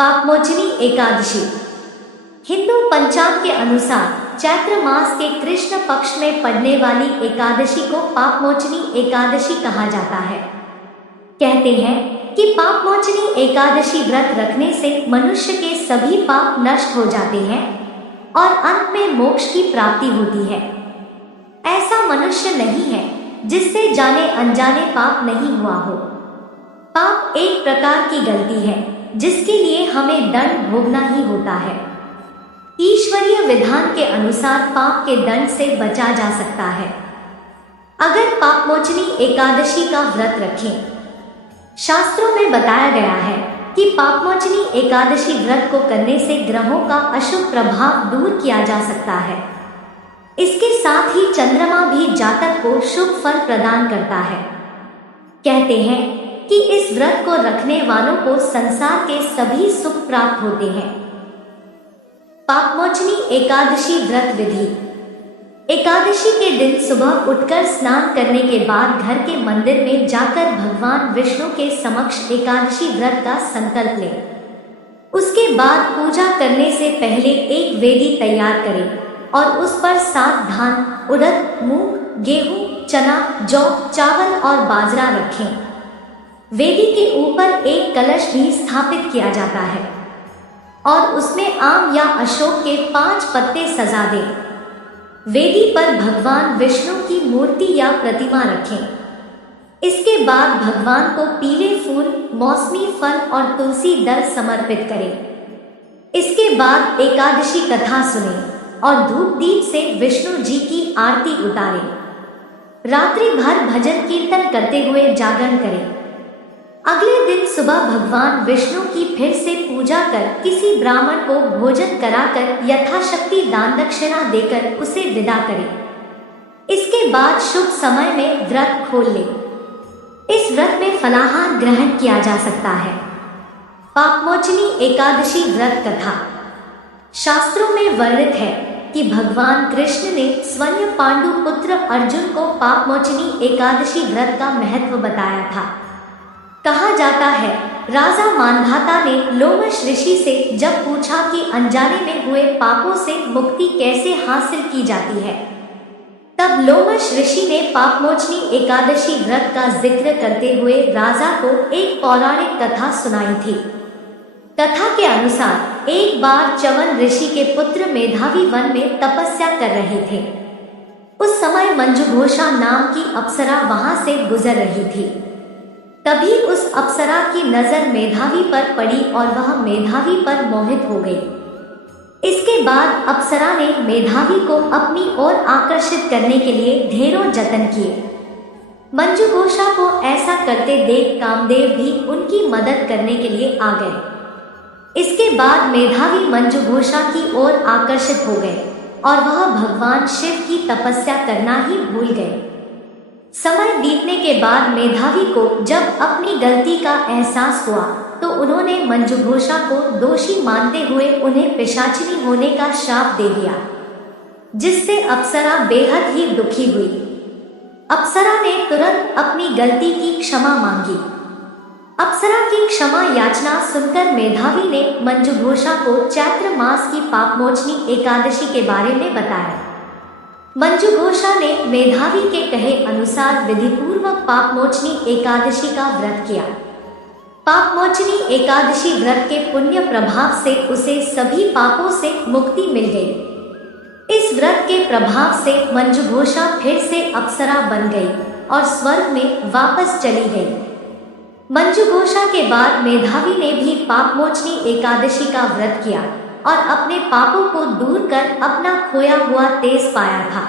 पापमोचनी एकादशी हिंदू पंचांग के अनुसार चैत्र मास के कृष्ण पक्ष में पड़ने वाली एकादशी को पापमोचनी एकादशी कहा जाता है। कहते हैं कि पापमोचनी एकादशी व्रत रखने से मनुष्य के सभी पाप नष्ट हो जाते हैं और अंत में मोक्ष की प्राप्ति होती है। ऐसा मनुष्य नहीं है जिससे जाने अनजाने पाप नहीं हुआ हो। पाप एक प्रकार की गलती है जिसके लिए हमें दंड भोगना ही होता है। ईश्वरीय विधान के अनुसार पाप के दंड से बचा जा सकता है अगर पापमोचनी एकादशी का व्रत रखें। शास्त्रों में बताया गया है कि पापमोचनी एकादशी व्रत को करने से ग्रहों का अशुभ प्रभाव दूर किया जा सकता है। इसके साथ ही चंद्रमा भी जातक को शुभ फल प्रदान करता है। कहते हैं कि इस व्रत को रखने वालों को संसार के सभी सुख प्राप्त होते हैं। पापमोचनी एकादशी व्रत विधि। एकादशी के दिन सुबह उठकर स्नान करने के बाद घर के मंदिर में जाकर भगवान विष्णु के समक्ष एकादशी व्रत का संकल्प लें। उसके बाद पूजा करने से पहले एक वेदी तैयार करें और उस पर 7 धान, उड़द, मूंग, गेहूं, चना, जौ, चावल और बाजरा रखें। वेदी के ऊपर एक कलश भी स्थापित किया जाता है और उसमें आम या अशोक के 5 पत्ते सजा दें। वेदी पर भगवान विष्णु की मूर्ति या प्रतिमा रखें। इसके बाद भगवान को पीले फूल, मौसमी फल और तुलसी दल समर्पित करें। इसके बाद एकादशी कथा सुने और धूप दीप से विष्णु जी की आरती उतारें। रात्रि भर भजन कीर्तन करते हुए जागरण करें। अगले दिन सुबह भगवान विष्णु की फिर से पूजा कर किसी ब्राह्मण को भोजन कराकर यथाशक्ति दान दक्षिणा देकर उसे विदा करें। इसके बाद शुभ समय में व्रत खोल लें। इस व्रत में फलाहार ग्रहण किया जा सकता है। पापमोचनी एकादशी व्रत कथा। शास्त्रों में वर्णित है कि भगवान कृष्ण ने स्वयं पांडु पुत्र अर्जुन को पापमोचनी एकादशी व्रत का महत्व बताया था। कहा जाता है राजा मानधाता ने लोमश ऋषि से जब पूछा कि अनजाने में हुए पापों से मुक्ति कैसे हासिल की जाती है, तब लोमश ऋषि ने पापमोचनी एकादशी व्रत का जिक्र करते हुए राजा को एक पौराणिक कथा सुनाई थी। कथा के अनुसार एक बार च्यवन ऋषि के पुत्र मेधावी वन में तपस्या कर रहे थे। उस समय मंजुघोषा नाम की अप्सरा वहां से गुजर रही थी। तभी उस अप्सरा की नजर मेधावी पर पड़ी और वह मेधावी पर मोहित हो गई। इसके बाद अप्सरा ने मेधावी को अपनी ओर आकर्षित करने के लिए ढेरों जतन किए। मंजुघोषा को ऐसा करते देख कामदेव भी उनकी मदद करने के लिए आ गए। इसके बाद मेधावी मंजुघोषा की ओर आकर्षित हो गए और वह भगवान शिव की तपस्या करना ही भूल गए। समय बीतने के बाद मेधावी को जब अपनी गलती का एहसास हुआ तो उन्होंने मंजुघोषा को दोषी मानते हुए उन्हें पिशाचिनी होने का श्राप दे दिया, जिससे अप्सरा बेहद ही दुखी हुई। अप्सरा ने तुरंत अपनी गलती की क्षमा मांगी। अप्सरा की क्षमा याचना सुनकर मेधावी ने मंजुघोषा को चैत्र मास की पापमोचनी एकादशी के बारे में बताया। मंजुघोषा ने मेधावी के कहे अनुसार विधिपूर्वक पापमोचनी एकादशी का व्रत किया। पापमोचनी एकादशी व्रत के पुण्य प्रभाव से उसे सभी पापों से मुक्ति मिल गई। इस व्रत के प्रभाव से मंजुघोषा फिर से अप्सरा बन गई और स्वर्ग में वापस चली गई। मंजुघोषा के बाद मेधावी ने भी पापमोचनी एकादशी का व्रत किया और अपने पापों को दूर कर अपना खोया हुआ तेज पाया था।